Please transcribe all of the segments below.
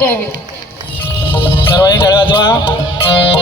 जय भीम. सर्वांनी टाळ्या वाजवा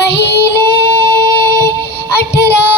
पहले अठारह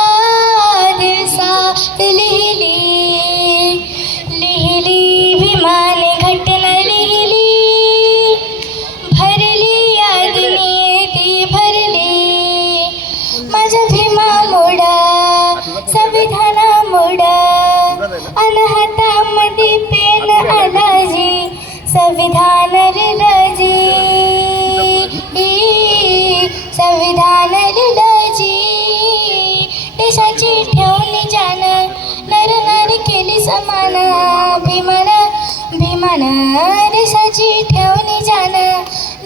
आरशाची ठेवणी जाना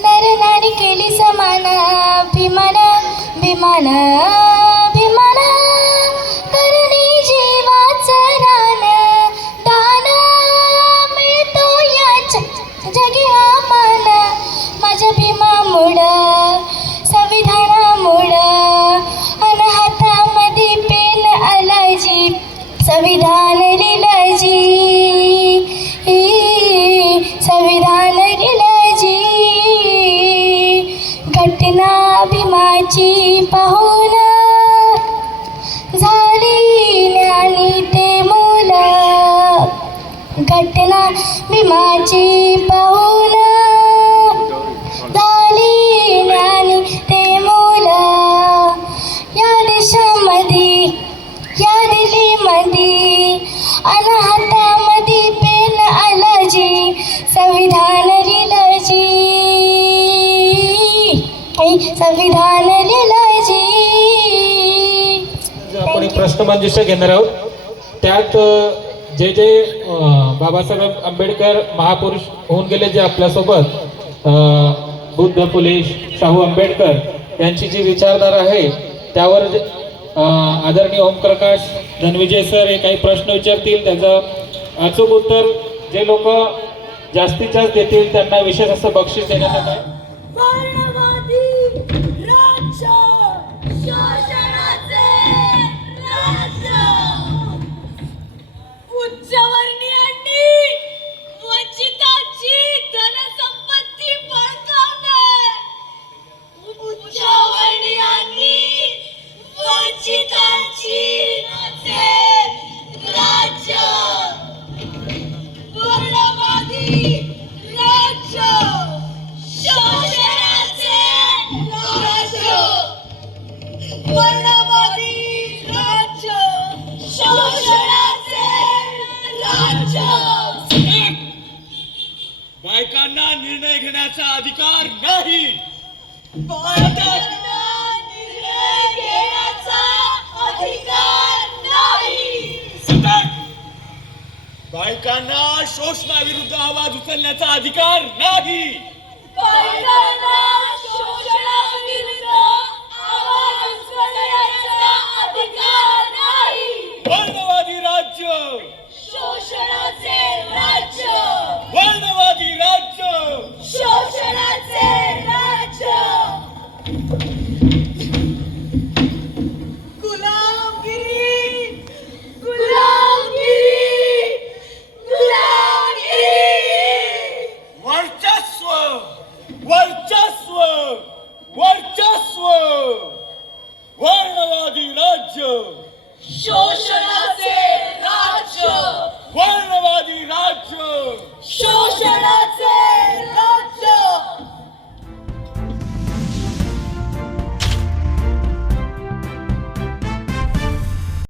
नर नारी केली समाना. भीमान भीमान घटना भीमाची पाहून. झाली ज्ञानी ते मुला. या देशामध्ये या दिल्लीमध्ये अनाहतामध्ये पेन आलाजी संविधान लिहिलाजी संविधान लिहिलाजी आपण एक प्रश्नमंजुषा घेणार आहोत. त्यात जे जे बाबासाहेब आंबेडकर महापुरुष होऊन गेले जे आपल्यासोबत. बुद्ध फुले शाहू आंबेडकर यांची जी विचारधारा आहे त्यावर जे- आदरणीय ओमप्रकाश धनविजय सर हे काही प्रश्न विचारतील त्याचं अचूक उत्तर जे लोक जास्तीत जास्त देतील त्यांना विशेष असं बक्षीस देण्यात येत. निर्णय घेण्याचा अधिकार नाही. बायकांना शोषणाविरुद्ध आवाज उचलण्याचा अधिकार नाही. बायकांना शोषणाविरुद्ध आवाज उचलण्याचा अधिकार नाही वर्णवादी राज्य. शोषणाचे